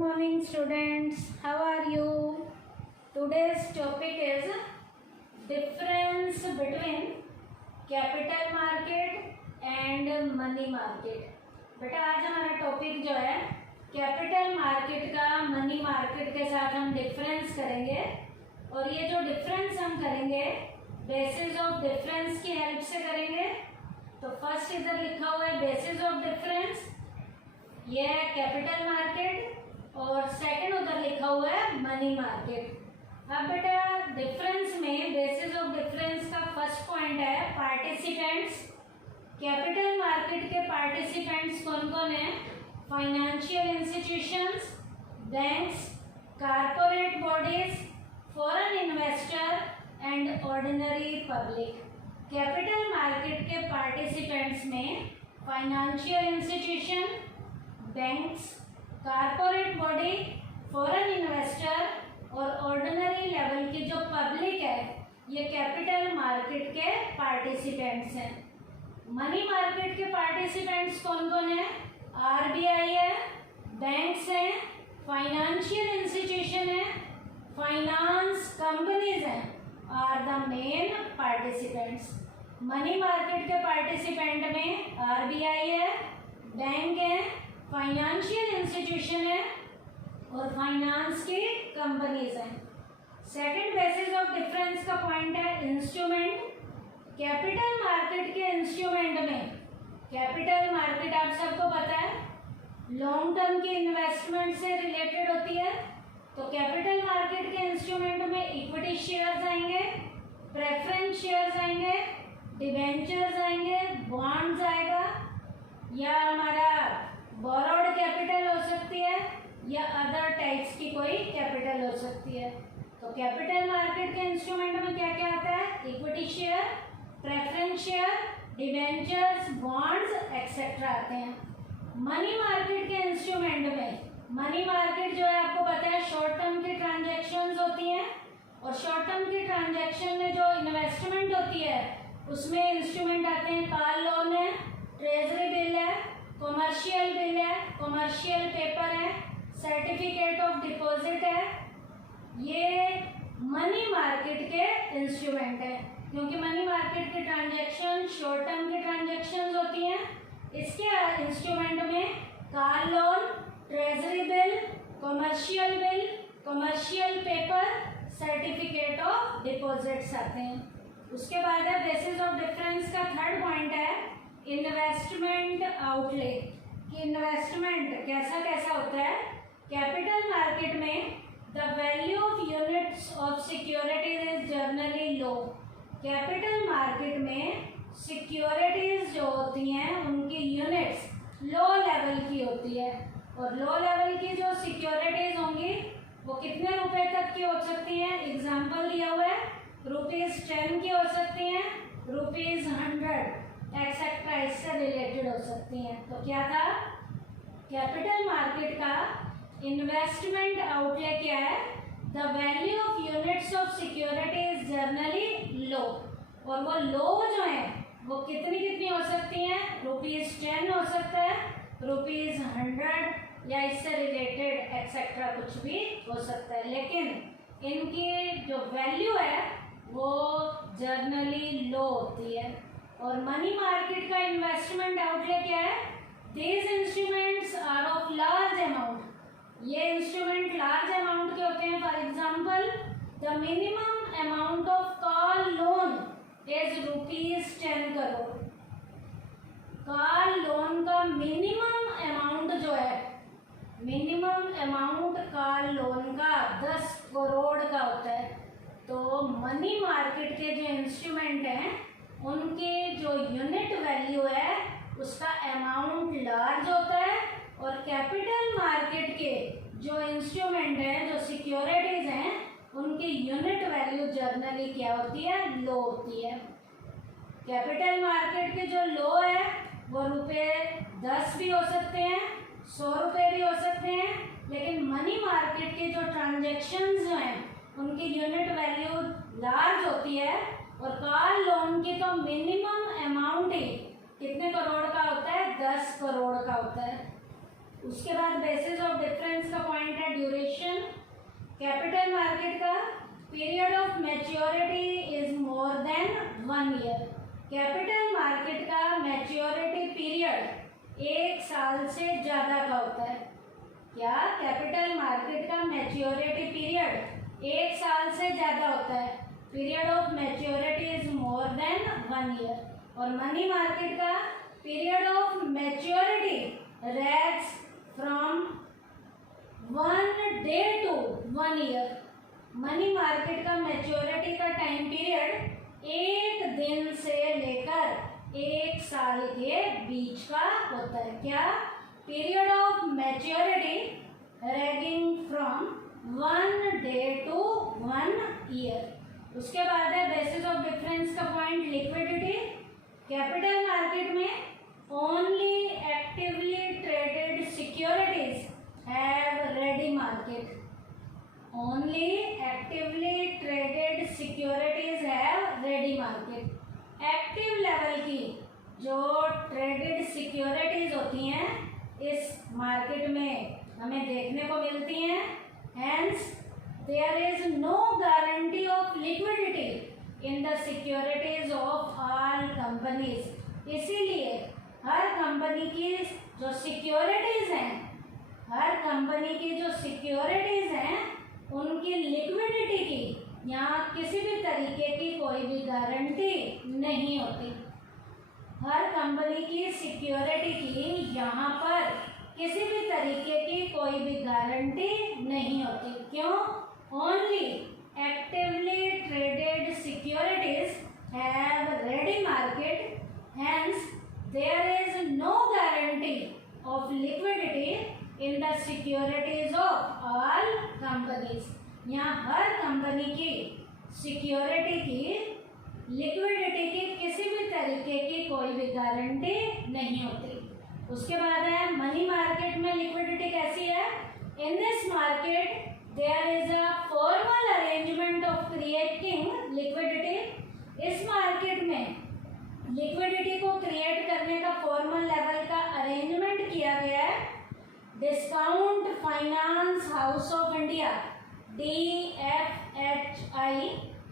morning students, how are you? Today's topic is difference between capital market and money market. बेटा आज हमारा topic जो है capital market का मनी मार्केट के साथ हम डिफरेंस करेंगे और ये जो डिफरेंस हम करेंगे बेसिस ऑफ डिफरेंस की हेल्प से करेंगे। तो फर्स्ट इधर लिखा हुआ है बेसिस ऑफ डिफरेंस, ये है कैपिटल मार्केट और सेकंड उधर लिखा हुआ है मनी मार्केट। अब बेटा डिफरेंस में बेसिस ऑफ डिफरेंस का फर्स्ट पॉइंट है पार्टिसिपेंट्स। कैपिटल मार्केट के पार्टिसिपेंट्स कौन कौन है? Financial institutions, banks, corporate bodies, foreign investor and ordinary public. Capital market के पार्टिसिपेंट्स में financial institution, banks, corporate body, foreign investor और ऑर्डिनरी लेवल की जो पब्लिक है ये कैपिटल मार्केट के पार्टिसिपेंट्स हैं। मनी मार्केट के पार्टिसिपेंट्स कौन कौन है? आरबीआई है, बैंक्स हैं, फाइनेंशियल इंस्टीट्यूशन है, फाइनेंस कंपनीज हैं, are the main participants. Money market के पार्टिसिपेंट में आरबीआई है, बैंक है, फाइनेंशियल इंस्टीट्यूशन है और फाइनेंस की कंपनीज हैं। सेकंड बेसिस ऑफ डिफरेंस का पॉइंट है इंस्ट्रूमेंट। कैपिटल मार्केट के इंस्ट्रूमेंट में, कैपिटल मार्केट आप सबको पता है लॉन्ग टर्म की इन्वेस्टमेंट से रिलेटेड होती है। तो कैपिटल मार्केट के इंस्ट्रूमेंट में इक्विटी शेयर्स आएंगे, प्रेफरेंस शेयर्स आएंगे, डिबेंचर्स आएंगे, बॉन्ड्स आएगा, या हमारा बोरोड कैपिटल हो सकती है या अदर टाइप्स की कोई कैपिटल हो सकती है। तो कैपिटल मार्केट के इंस्ट्रूमेंट में क्या क्या आता है? Equity share, preference share, debentures, bonds etcetera आते हैं। मनी मार्केट के इंस्ट्रूमेंट में, मनी मार्केट जो है आपको पता है शॉर्ट टर्म की ट्रांजैक्शंस होती हैं और शॉर्ट टर्म की ट्रांजैक्शन में जो इन्वेस्टमेंट होती है उसमें इंस्ट्रूमेंट आते हैं कार लोन है, ट्रेजरी बिल है, कॉमर्शियल बिल है, कॉमर्शियल पेपर है, सर्टिफिकेट ऑफ डिपॉजिट है। ये मनी मार्केट के इंस्ट्रूमेंट है क्योंकि मनी मार्केट की ट्रांजैक्शन शॉर्ट टर्म की ट्रांजैक्शंस होती हैं। इसके इंस्ट्रूमेंट में car loan, treasury bill, commercial bill, commercial paper, certificate of deposits आते हैं। उसके बाद है बेसिस ऑफ डिफरेंस का थर्ड पॉइंट है इन्वेस्टमेंट आउटले। कि इन्वेस्टमेंट कैसा कैसा होता है? कैपिटल मार्केट में the value of units of securities is generally low. Capital market में सिक्योरिटीज जो होती हैं उनकी यूनिट्स लो लेवल की होती है और लो लेवल की जो सिक्योरिटीज होंगी वो कितने रुपए तक की हो सकती हैं? एग्जाम्पल दिया हुआ है ₹10 की हो सकती हैं, ₹100 एक्सेट्रा इससे रिलेटेड हो सकती हैं। तो क्या था? कैपिटल मार्केट का इन्वेस्टमेंट आउटले क्या है? The value of units of security is generally लो। और वो लो जो है वो कितनी कितनी हो सकती हैं? ₹10 हो सकता है, ₹100 या इससे रिलेटेड एक्सेट्रा कुछ भी हो सकता है, लेकिन इनकी जो वैल्यू है वो जनरली लो होती है। और मनी मार्केट का इन्वेस्टमेंट आउटले क्या है? These instruments are of large amount. ये इंस्ट्रूमेंट लार्ज अमाउंट के होते हैं। For example the minimum amount of car loan is ₹10 crore. Car loan का मिनिमम अमाउंट जो है, मिनिमम अमाउंट कार लोन का 10 करोड़ का होता है। तो मनी मार्केट के जो इंस्ट्रूमेंट हैं उनके जो यूनिट वैल्यू है उसका अमाउंट लार्ज होता है और कैपिटल मार्केट के जो इंस्ट्रूमेंट हैं, जो सिक्योरिटीज हैं, उनकी यूनिट वैल्यू जनरली क्या होती है? लो होती है। कैपिटल मार्केट के जो लो है वो ₹10 भी हो सकते हैं, ₹100 भी हो सकते हैं, लेकिन मनी मार्केट के जो ट्रांजैक्शंस जो हैं उनकी यूनिट वैल्यू लार्ज होती है। और कार लोन की तो मिनिमम अमाउंट ही कितने करोड़ का होता है? 10 करोड़ का होता है। उसके बाद बेसिस ऑफ डिफरेंस का पॉइंट है ड्यूरेशन। कैपिटल मार्केट का period of maturity is more than 1 year. Capital market का मैच्योरिटी पीरियड 1 साल से ज़्यादा का होता है। क्या? कैपिटल मार्केट का मैच्योरिटी पीरियड 1 साल से ज़्यादा होता है। Period of maturity is more than 1 year. और मनी मार्केट का period of maturity ranks from 1 day to 1 year. Money market का मैच्योरिटी का टाइम पीरियड 1 दिन से लेकर 1 साल के बीच का होता है। क्या? Period of maturity ranking from 1 day to 1 year. उसके बाद है बेसिस ऑफ डिफरेंस का पॉइंट लिक्विडिटी। कैपिटल मार्केट में only actively traded securities have ready market. Only actively traded securities have ready market. Active level की जो traded securities होती हैं इस मार्केट में हमें देखने को मिलती हैं। Hence there is no guarantee of liquidity in the securities of all companies. इसीलिए हर कंपनी की जो सिक्योरिटीज हैं, हर कंपनी की जो सिक्योरिटीज हैं उनकी लिक्विडिटी की यहाँ किसी भी तरीके की कोई भी गारंटी नहीं होती। हर कंपनी की सिक्योरिटी की यहाँ पर किसी भी तरीके की कोई भी गारंटी नहीं होती। क्यों? Only actively traded securities have ready market. Hence there is no guarantee of liquidity in the securities of all companies. यहाँ हर कंपनी की सिक्योरिटी की लिक्विडिटी की किसी भी तरीके की कोई भी गारंटी नहीं होती। उसके बाद है मनी मार्केट में लिक्विडिटी कैसी है। In this market there is a formal arrangement of creating liquidity. इस मार्केट में लिक्विडिटी को क्रिएट करने का फॉर्मल लेवल का अरेंजमेंट किया गया है। Discount finance house of India DFHI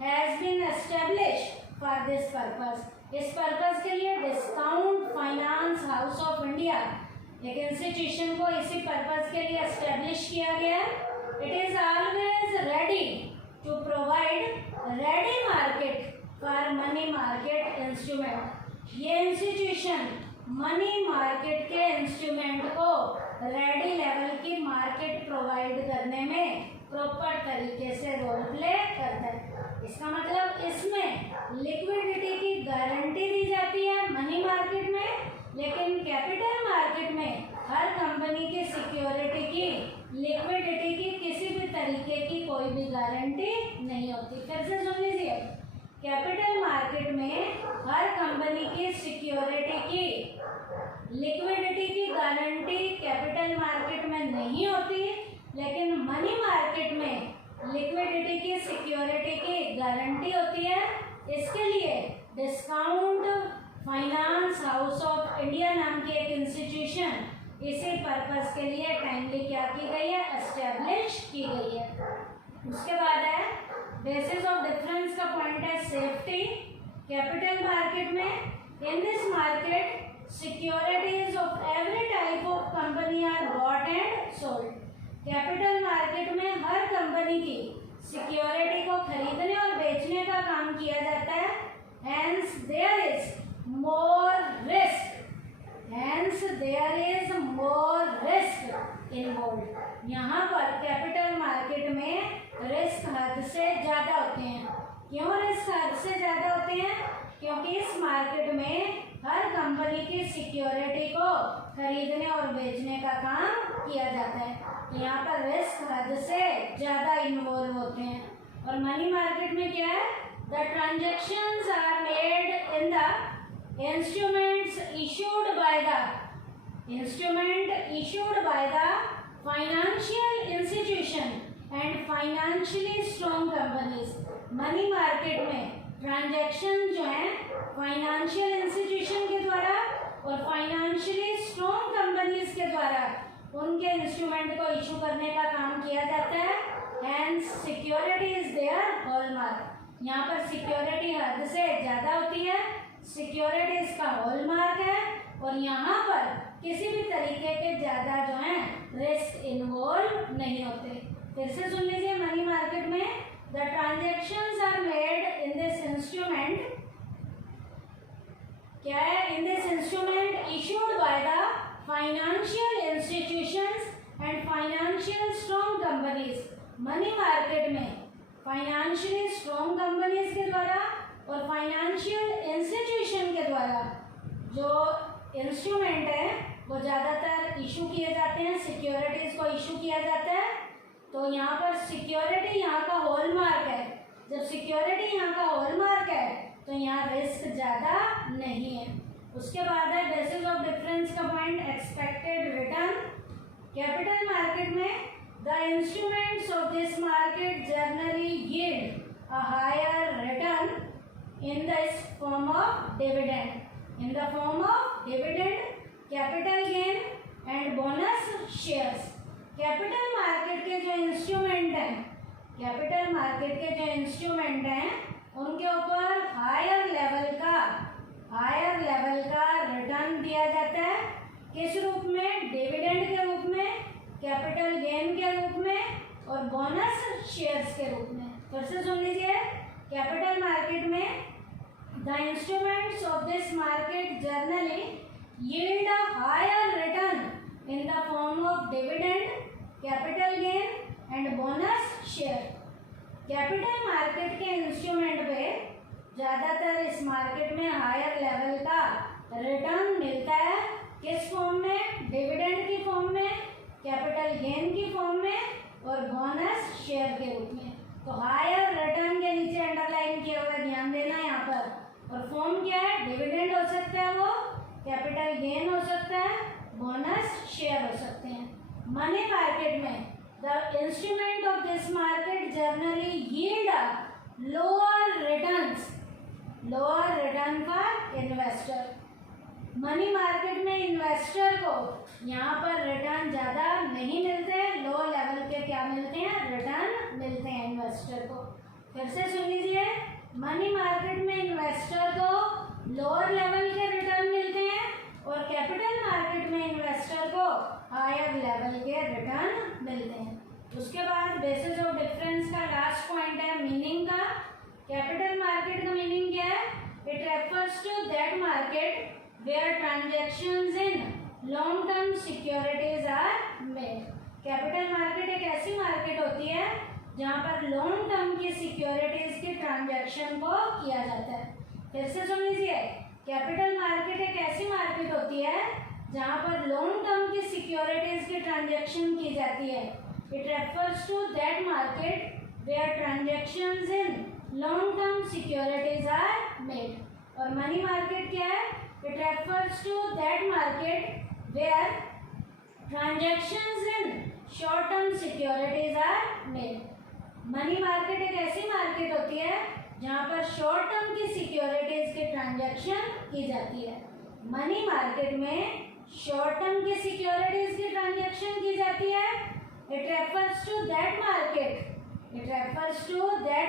has been established for this purpose. इस पर्पस के लिए discount finance house of India एक इंस्टीट्यूशन को इसी पर्पस के लिए एस्टेब्लिश किया गया है। It is always ready to provide ready market for money market instrument. ये इंस्टीट्यूशन मनी मार्केट के इंस्ट्रूमेंट को रेडी लेवल की मार्केट प्रोवाइड करने में प्रॉपर तरीके से रोल प्ले करता है। इसका मतलब इसमें लिक्विडिटी की गारंटी दी जाती है मनी मार्केट में, लेकिन कैपिटल मार्केट में हर कंपनी की सिक्योरिटी की लिक्विडिटी की किसी भी तरीके की कोई भी गारंटी नहीं होती। फिर से सुन लीजिए, कैपिटल मार्केट में हर कंपनी की सिक्योरिटी की लिक्विडिटी की गारंटी कैपिटल मार्केट में नहीं होती, लेकिन मनी मार्केट में लिक्विडिटी की सिक्योरिटी की गारंटी होती है। इसके लिए discount finance house of India नाम की एक इंस्टीट्यूशन इसी पर्पस के लिए टाइमली क्या की गई है, एस्टेब्लिश की गई है। उसके बाद है बेसिस ऑफ डिफरेंस का पॉइंट है सेफ्टी। कैपिटल मार्केट में in this market securities of every type of company are bought and sold. कैपिटल मार्केट में हर कंपनी की सिक्योरिटी को खरीदने और बेचने का काम किया जाता है। Hence there is more risk. Hence there is more risk involve. यहाँ पर कैपिटल मार्केट में रिस्क हद से ज़्यादा होते हैं। क्यों रिस्क हद से ज़्यादा होते हैं? क्योंकि इस मार्केट में हर कंपनी की सिक्योरिटी को खरीदने और बेचने का काम किया जाता है। यहाँ पर रिस्क हद से ज़्यादा इन्वॉल्व होते हैं। और मनी मार्केट में क्या है, the transactions are made in the instruments issued by the financial institution and financially strong companies. Money market में ट्रांजैक्शन जो है फाइनेंशियल इंस्टीट्यूशन के द्वारा और फाइनेंशियली स्ट्रॉन्ग कंपनीज के द्वारा उनके इंस्ट्रूमेंट को इशू करने का काम किया जाता है। Hence security is their hallmark. यहाँ पर सिक्योरिटी हद से ज़्यादा होती है, सिक्योरिटी इसका हॉलमार्क है, और यहाँ पर किसी भी तरीके के ज़्यादा जो हैं रिस्क इन्वॉल्व नहीं होते। फिर से सुन लीजिए, मनी मार्केट में the transactions are made in this instrument, क्या है, in this instrument issued by the financial institutions and financial strong companies. Money market में फाइनेंशियली स्ट्रॉन्ग कंपनीज के द्वारा और फाइनेंशियल इंस्टीट्यूशन के द्वारा जो इंस्ट्रूमेंट है वो ज़्यादातर इशू किए जाते हैं, सिक्योरिटीज़ को इशू किया जाता है। तो यहाँ पर सिक्योरिटी यहाँ का हॉलमार्क है। जब सिक्योरिटी यहाँ का हॉलमार्क है तो यहाँ रिस्क ज़्यादा नहीं है। उसके बाद है बेसिस ऑफ डिफरेंस का point, expected return. Capital market में the instruments of this market generally yield a higher return in this form of dividend, in the form of dividend, capital gain and bonus shares। Capital market के जो instrument हैं, capital market के जो instrument हैं उनके ऊपर higher level का return दिया जाता है। किस रूप में? डिविडेंड के रूप में, कैपिटल गेन के रूप में और बोनस शेयर्स के रूप में। फिर से सुन लीजिए, कैपिटल मार्केट में the instruments of this market generally yield a higher return in the form of dividend, capital gain and bonus share। Capital market के इंस्ट्रूमेंट पे ज़्यादातर इस मार्केट में हायर लेवल का रिटर्न मिलता है। किस फॉर्म में? डिविडेंड की फॉर्म में, कैपिटल गेन की फॉर्म में और बोनस शेयर के रूप में। तो हायर रिटर्न के नीचे अंडरलाइन किया हुआ, ध्यान देना यहाँ पर। और फॉर्म क्या है? डिविडेंड हो सकता है, वो कैपिटल गेन हो सकता है, बोनस शेयर हो सकते हैं। मनी मार्केट में the instrument of this market generally yield lower return for investor. Money market में इन्वेस्टर को यहाँ पर रिटर्न ज़्यादा नहीं मिलते, लो लेवल के क्या मिलते हैं? रिटर्न मिलते हैं इन्वेस्टर को। फिर से सुन लीजिए, मनी मार्केट में इन्वेस्टर को लोअर लेवल के रिटर्न मिलते हैं और कैपिटल मार्केट में इन्वेस्टर को हायर लेवल के रिटर्न मिलते हैं। उसके बाद बेसिस ऑफ डिफरेंस का लास्ट पॉइंट है मीनिंग का। कैपिटल मार्केट का मीनिंग क्या है? It refers to that market where transactions in long term securities are made. Capital market एक ऐसी मार्केट होती है जहाँ पर लॉन्ग टर्म की सिक्योरिटीज के ट्रांजैक्शन को किया जाता है। फिर से सुन लीजिए, कैपिटल मार्केट एक ऐसी मार्केट होती है जहाँ पर लॉन्ग टर्म की सिक्योरिटीज के ट्रांजैक्शन की जाती है। It refers to that market where transactions in long term securities are made. और मनी मार्केट क्या है? It refers to that market where transactions in short term securities are made. Money market एक ऐसी market होती है जहाँ पर short term की सिक्योरिटीज के ट्रांजैक्शन की जाती है। मनी मार्केट में शॉर्ट टर्म की सिक्योरिटीज की ट्रांजैक्शन की जाती है। It refers to that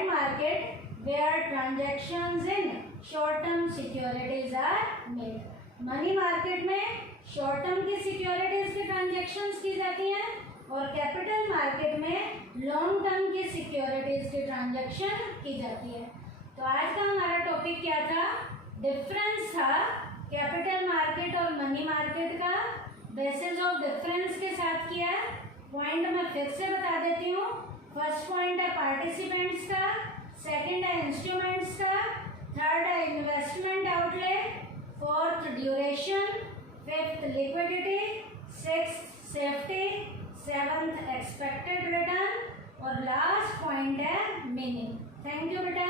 market where transactions in short term securities are made. Money market में शॉर्ट टर्म की सिक्योरिटीज की ट्रांजैक्शंस की जाती हैं और कैपिटल मार्केट में लॉन्ग टर्म की सिक्योरिटीज की ट्रांजैक्शन की जाती है। तो आज का हमारा टॉपिक क्या था? डिफरेंस था कैपिटल मार्केट और मनी मार्केट का। बेसिस ऑफ डिफरेंस के साथ किया है। पॉइंट मैं फिर से बता देती हूँ। फर्स्ट पॉइंट है पार्टिसिपेंट्स का, सेकंड है इंस्ट्रूमेंट्स का, थर्ड है investment outlay, fourth duration, fifth liquidity, sixth safety, seventh expected return और लास्ट पॉइंट है मीनिंग। थैंक यू बेटा।